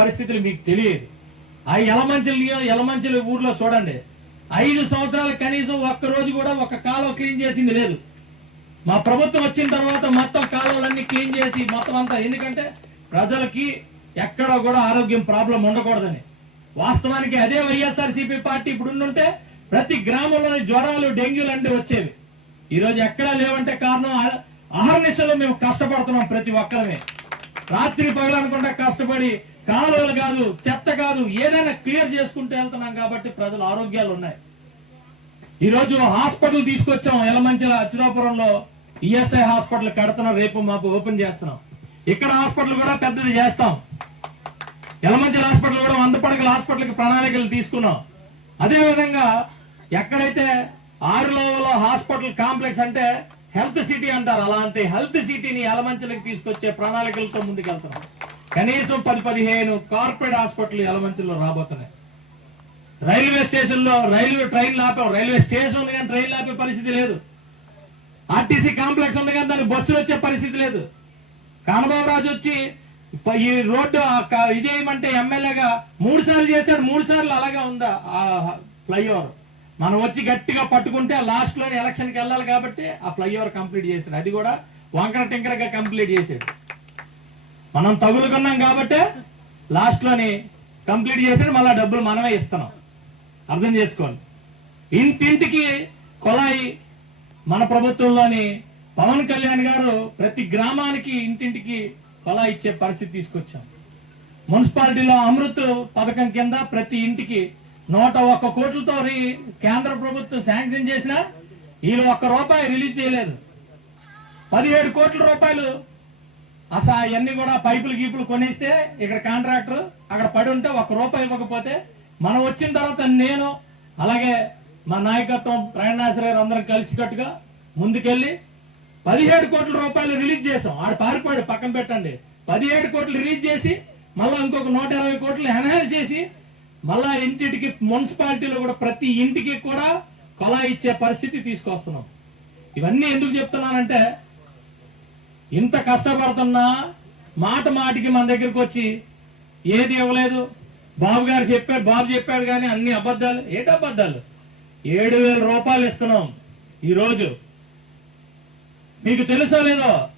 పరిస్థితులు మీకు తెలియదు. ఆ ఎలమంచలు ఎలమంచల ఊర్లో చూడండి. ఐదు సంవత్సరాలు కనీసం ఒక్క రోజు కూడా ఒక కాలువ క్లీన్ చేసింది లేదు. మా ప్రభుత్వం వచ్చిన తర్వాత మొత్తం కాలువలన్నీ క్లీన్ చేసి మొత్తం అంతా ఎందుకంటే ప్రజలకి ఎక్కడ కూడా ఆరోగ్యం ప్రాబ్లం ఉండకూడదని. వాస్తవానికి అదే వైఎస్ఆర్సీపీ పార్టీ ఇప్పుడు ఉండుంటే ప్రతి గ్రామంలోని జ్వరాలు డెంగ్యూలు అంటే వచ్చేవి. ఈ రోజు ఎక్కడా లేవంటే కారణం అహర్నిశలు మేము కష్టపడుతున్నాం ప్రతి ఒక్కరమే. రాత్రి పగలనుకుంటే కష్టపడి కాలువలు కాదు చెత్త కాదు ఏదైనా క్లియర్ చేసుకుంటూ వెళ్తున్నాం కాబట్టి ప్రజల ఆరోగ్యాలు ఉన్నాయి. ఈరోజు హాస్పిటల్ తీసుకొచ్చాం ఎలమంచిల అచ్చిరాపురంలో ఈఎస్ఐ హాస్పిటల్ కడుతున్నాం రేపు మాకు ఓపెన్ చేస్తున్నాం. ఇక్కడ హాస్పిటల్ కూడా పెద్దది చేస్తాం. ఎలమంచిల హాస్పిటల్ కూడా వంద పడకల హాస్పిటల్కి ప్రణాళికలు తీసుకున్నాం. అదేవిధంగా ఎక్కడైతే ఆరులోవలో హాస్పిటల్ కాంప్లెక్స్ అంటే హెల్త్ సిటీ అంటారు అలాంటి హెల్త్ సిటీని యలమంచిలకి తీసుకొచ్చే ప్రణాళికలతో ముందుకెళ్తున్నాం. కనీసం పది పదిహేను కార్పొరేట్ హాస్పిటల్ యలమంచిలో రాబోతున్నాయి. రైల్వే స్టేషన్లో రైల్వే ట్రైన్ ఆపాం రైల్వే స్టేషన్ ఉంది కానీ ట్రైన్ ఆపే పరిస్థితి లేదు. ఆర్టీసీ కాంప్లెక్స్ ఉంది కానీ దానికి బస్సులు వచ్చే పరిస్థితి లేదు. కానబాబు రాజు వచ్చి ప- ఈ రోడ్డు ఇదేమంటే ఎమ్మెల్యేగా మూడు సార్లు చేశాడు మూడు సార్లు అలాగే ఉందా ఆ ఫ్లైఓవర్? మనం వచ్చి గట్టిగా పట్టుకుంటే లాస్ట్లోనే ఎలక్షన్కి వెళ్ళాలి కాబట్టి ఆ ఫ్లైఓవర్ కంప్లీట్ చేశాడు. అది కూడా వంకర టింకరగా కంప్లీట్ చేశాడు. మనం తగులుకున్నాం కాబట్టి లాస్ట్లోని కంప్లీట్ చేసి మళ్ళీ డబ్బులు మనమే ఇస్తున్నాం. అర్థం చేసుకోండి. ఇంటింటికి కొలాయి మన ప్రభుత్వంలోని పవన్ కళ్యాణ్ గారు ప్రతి గ్రామానికి ఇంటింటికి కొలాయి ఇచ్చే పరిస్థితి తీసుకొచ్చాం. మున్సిపాలిటీలో అమృత్ పథకం కింద ప్రతి ఇంటికి నూట ఒక్క కోట్లతో కేంద్ర ప్రభుత్వం శాంక్షన్ చేసినా వీళ్ళు ఒక్క రూపాయి రిలీజ్ చేయలేదు. పదిహేడు కోట్ల రూపాయలు అసలు అవన్నీ కూడా పైపులు గీపులు కొనేస్తే ఇక్కడ కాంట్రాక్టర్ అక్కడ పడి ఉంటే ఒక రూపాయి ఇవ్వకపోతే మనం వచ్చిన తర్వాత నేను అలాగే మా నాయకత్వం ప్రయాణాశ్రయ అందరం కలిసికట్టుగా ముందుకెళ్ళి పదిహేడు కోట్ల రూపాయలు రిలీజ్ చేసాం ఆడ పారిపోయాడు పక్కన పెట్టండి. పదిహేడు కోట్లు రిలీజ్ చేసి మళ్ళీ ఇంకొక నూట ఇరవై కోట్లు ఎన్హాన్స్ చేసి మళ్ళా ఇంటికి మున్సిపాలిటీలో కూడా ప్రతి ఇంటికి కూడా కొలా ఇచ్చే పరిస్థితి తీసుకొస్తున్నాం. ఇవన్నీ ఎందుకు చెప్తున్నానంటే ఇంత కష్టపడుతున్నా మాట మాటికి మన దగ్గరికి వచ్చి ఏది ఇవ్వలేదు. బాబు గారు చెప్పాడు బాబు చెప్పాడు కానీ అన్ని అబద్ధాలు. ఏటి అబద్ధాలు? ఏడు వేల రూపాయలు ఇస్తున్నాం ఈరోజు. మీకు తెలుసో లేదో?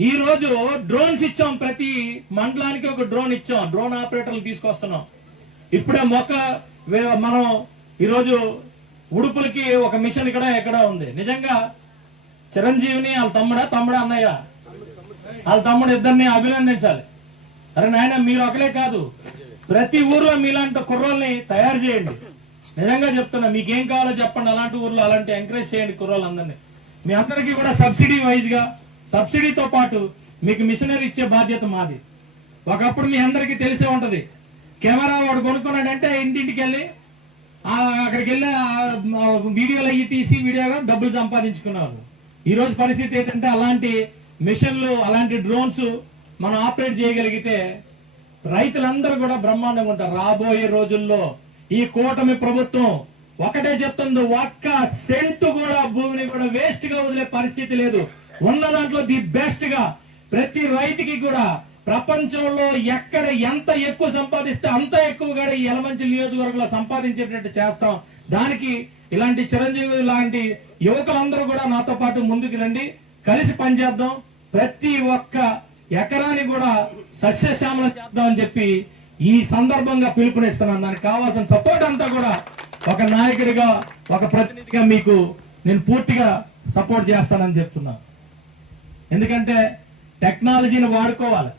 ఈ రోజు డ్రోన్స్ ఇచ్చాం ప్రతి మండలానికి ఒక డ్రోన్ ఇచ్చాం. డ్రోన్ ఆపరేటర్లు తీసుకొస్తున్నాం. ఇప్పుడే మొక్క వే- మనం ఈరోజు ఉడుపులకి ఒక మిషన్ ఇక్కడ ఎక్కడ ఉంది. నిజంగా చిరంజీవిని వాళ్ళ తమ్ముడా? తమ్ముడా అన్నయ్య? వాళ్ళ తమ్ముడు ఇద్దరిని అభినందించాలి. అరే నాయన మీరు ఒకలే కాదు. ప్రతి ఊర్లో మీలాంటి కుర్రోల్ని తయారు చేయండి. నిజంగా చెప్తున్నా మీకేం కావాలో చెప్పండి. అలాంటి ఊర్లో అలాంటి ఎంకరేజ్ చేయండి కుర్రోళ్ళందరినీ. మీ అందరికీ కూడా సబ్సిడీ వైజ్గా సబ్సిడీతో పాటు మీకు మిషనరీ ఇచ్చే బాధ్యత మాది. ఒకప్పుడు మీ అందరికీ తెలిసే ఉంటుంది. కెమెరా వాడు కొనుక్కున్నాడంటే ఇంటింటికి వెళ్ళి అక్కడికి వెళ్ళి వీడియోలు అయ్యి తీసి వీడియోగా డబ్బులు సంపాదించుకున్నారు ఈరోజు పరిస్థితి ఏంటంటే అలాంటి మిషన్లు అలాంటి డ్రోన్స్ మనం ఆపరేట్ చేయగలిగితే రైతులందరూ కూడా బ్రహ్మాండంగా ఉంటారు. రాబోయే రోజుల్లో ఈ కూటమి ప్రభుత్వం ఒకటే చెప్తుంది ఒక్క సెంటు కూడా భూమిని కూడా వేస్ట్గా వదిలే పరిస్థితి లేదు. ఉన్న దాంట్లో ది బెస్ట్గా ప్రతి రైతుకి కూడా ప్రపంచంలో ఎక్కడ ఎంత ఎక్కువ సంపాదిస్తే అంత ఎక్కువగా ఈ ఎలమంచి నియోజకవర్గంలో సంపాదించేటట్టు చేస్తాం. దానికి ఇలాంటి చిరంజీవి లాంటి యువకులందరూ కూడా నాతో పాటు ముందుకు రండి. కలిసి పనిచేద్దాం. ప్రతి ఒక్క ఎకరాన్ని కూడా సస్యశ్యామలం చేద్దామని చెప్పి ఈ సందర్భంగా పిలుపునిస్తున్నాను. దానికి కావాల్సిన సపోర్ట్ అంతా కూడా ఒక నాయకుడిగా ఒక ప్రతినిధిగా మీకు నేను పూర్తిగా సపోర్ట్ చేస్తానని చెప్తున్నాను. ఎందుకంటే టెక్నాలజీని వాడుకోవాలి.